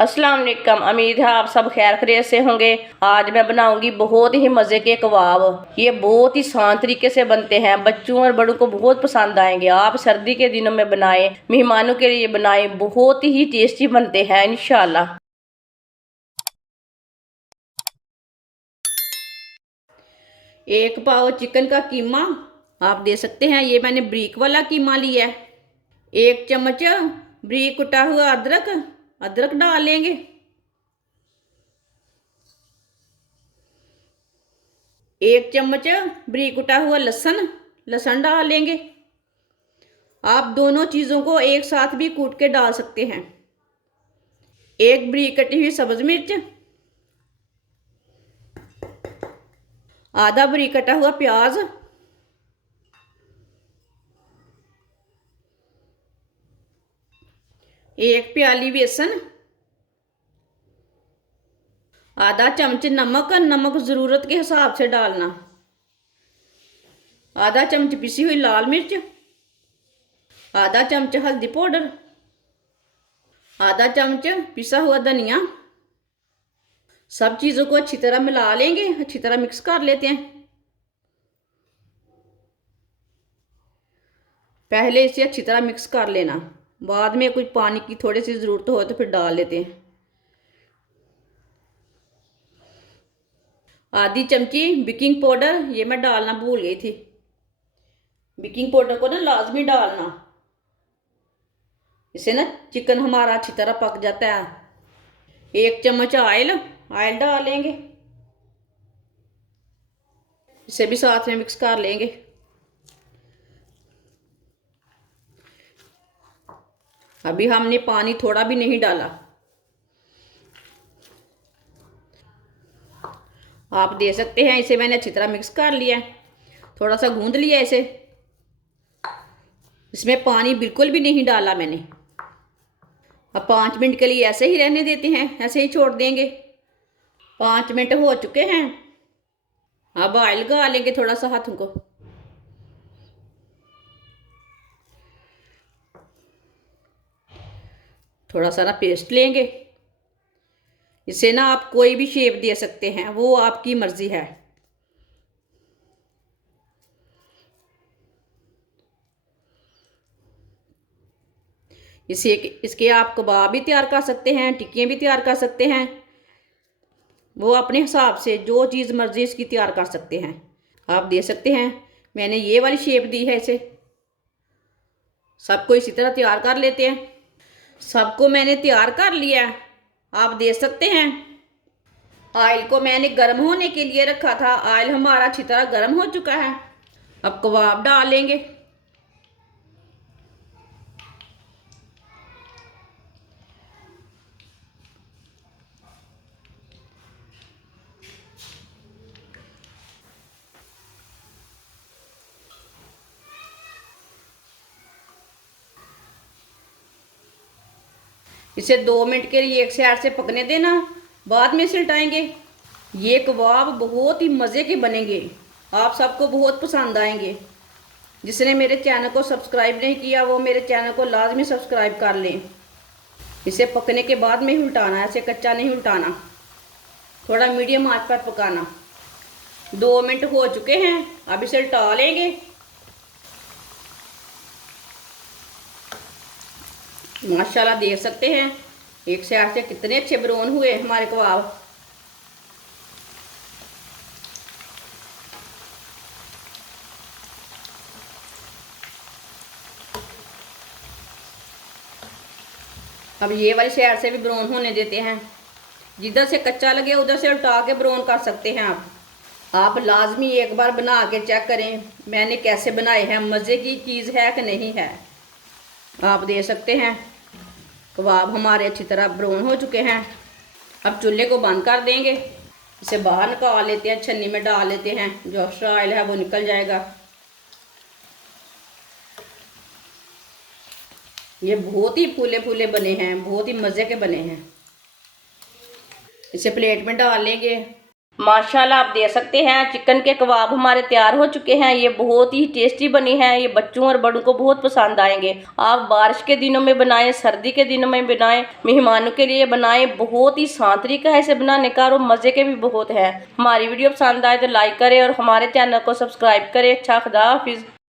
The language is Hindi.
अस्सलाम वालेकुम। उम्मीद है आप सब खैर खैरियत से होंगे। आज मैं बनाऊंगी बहुत ही मज़े के कबाब। ये बहुत ही आसान तरीके से बनते हैं, बच्चों और बड़ों को बहुत पसंद आएंगे। आप सर्दी के दिनों में बनाएं, मेहमानों के लिए बनाएं, बहुत ही टेस्टी बनते हैं इंशाल्लाह। एक पाव चिकन का कीमा आप दे सकते हैं। ये मैंने ब्रीक वाला कीमा लिया है। एक चम्मच ब्रीक कुटा हुआ अदरक डाल लेंगे। एक चम्मच ब्रीक कुटा हुआ लहसुन डाल लेंगे। आप दोनों चीज़ों को एक साथ भी कूट के डाल सकते हैं। एक ब्रीक कटी हुई सब्ज मिर्च, आधा ब्रीक कटा हुआ प्याज, एक प्याली बेसन, आधा चम्मच नमक ज़रूरत के हिसाब से डालना, आधा चम्मच पिसी हुई लाल मिर्च, आधा चम्मच हल्दी पाउडर, आधा चम्मच पिसा हुआ धनिया। सब चीज़ों को अच्छी तरह मिला लेंगे, अच्छी तरह मिक्स कर लेते हैं। पहले इसे अच्छी तरह मिक्स कर लेना, बाद में कुछ पानी की थोड़ी सी ज़रूरत हो तो फिर डाल लेते हैं। आधी चमची बेकिंग पाउडर, ये मैं डालना भूल गई थी। बेकिंग पाउडर को ना लाजमी डालना, इससे ना चिकन हमारा अच्छी तरह पक जाता है। एक चम्मच ऑयल डाल लेंगे, इसे भी साथ में मिक्स कर लेंगे। अभी हमने पानी थोड़ा भी नहीं डाला। आप दे सकते हैं। इसे मैंने अच्छी तरह मिक्स कर लिया है, थोड़ा सा गूंद लिया इसे। इसमें पानी बिल्कुल भी नहीं डाला मैंने। अब 5 मिनट के लिए ऐसे ही रहने देते हैं, ऐसे ही छोड़ देंगे। 5 मिनट हो चुके हैं। अब ऑयल लगा लेंगे थोड़ा सा हाथों को। थोड़ा सा ना पेस्ट लेंगे। इसे ना आप कोई भी शेप दे सकते हैं, वो आपकी मर्जी है। इसके आप कबाब भी तैयार कर सकते हैं, टिक्कियाँ भी तैयार कर सकते हैं। वो अपने हिसाब से जो चीज़ मर्जी इसकी तैयार कर सकते हैं। आप दे सकते हैं। मैंने ये वाली शेप दी है इसे। सबको इसी तरह तैयार कर लेते हैं। सबको मैंने तैयार कर लिया है, आप दे सकते हैं। ऑयल को मैंने गर्म होने के लिए रखा था। ऑयल हमारा अच्छी तरह गर्म हो चुका है। अब कबाब डाल लेंगे। इसे 2 मिनट के लिए एक साइड से पकने देना, बाद में इसे उल्टाएंगे। ये कबाब बहुत ही मज़े के बनेंगे, आप सबको बहुत पसंद आएंगे। जिसने मेरे चैनल को सब्सक्राइब नहीं किया वो मेरे चैनल को लाजमी सब्सक्राइब कर लें। इसे पकने के बाद में ही उल्टाना, ऐसे कच्चा नहीं उल्टाना। थोड़ा मीडियम आंच पर पकाना। 2 मिनट हो चुके हैं, अब इसे उल्टा लेंगे। माशाल्लाह देख सकते हैं एक साइड से कितने अच्छे ब्राउन हुए हमारे कबाब। अब ये वाली साइड से भी ब्राउन होने देते हैं। जिधर से कच्चा लगे उधर से उल्टा के ब्राउन कर सकते हैं आप लाजमी एक बार बना के चेक करें मैंने कैसे बनाए हैं, मज़े की चीज़ है कि नहीं है। आप दे सकते हैं। कबाब हमारे अच्छी तरह ब्राउन हो चुके हैं। अब चूल्हे को बंद कर देंगे। इसे बाहर निकाल लेते हैं, छन्नी में डाल लेते हैं, जो एक्स्ट्रा ऑयल है वो निकल जाएगा। ये बहुत ही फूले फूले बने हैं, बहुत ही मज़े के बने हैं। इसे प्लेट में डाल लेंगे। माशाल्लाह आप देख सकते हैं चिकन के कबाब हमारे तैयार हो चुके हैं। ये बहुत ही टेस्टी बनी है। ये बच्चों और बड़ों को बहुत पसंद आएंगे। आप बारिश के दिनों में बनाएं, सर्दी के दिनों में बनाएं, मेहमानों के लिए बनाएं। बहुत ही आसान तरीका है इसे बनाने का और मजे के भी बहुत है। हमारी वीडियो पसंद आए तो लाइक करें और हमारे चैनल को सब्सक्राइब करें। अच्छा, खुदा हाफिज।